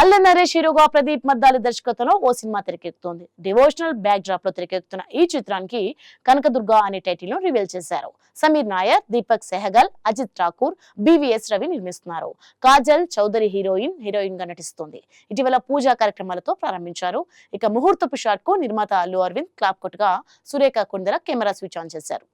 అల్ల నరేష్ హీరోగా ప్రదీప్ మద్దాలి దర్శకత్వంలో ఓ సినిమా తెరకెక్కుతోంది. డివోషనల్ బ్యాక్ డ్రాప్ లో తెరకెక్కుతున్న ఈ చిత్రానికి కనకదుర్గ అనే టైటిల్ ను రివీల్ చేశారు. సమీర్ నాయర్, దీపక్ సెహగల్, అజిత్ ఠాకూర్, బివిఎస్ రవి నిర్మిస్తున్నారు. కాజల్ చౌదరి హీరోయిన్ గా నటిస్తుంది. ఇటీవల పూజా కార్యక్రమాలతో ప్రారంభించారు. ఇక ముహూర్తపు షాట్ కు నిర్మాత Allu Arvind clap కొట్టుగా Surekha కొందర camera switch on చేశారు.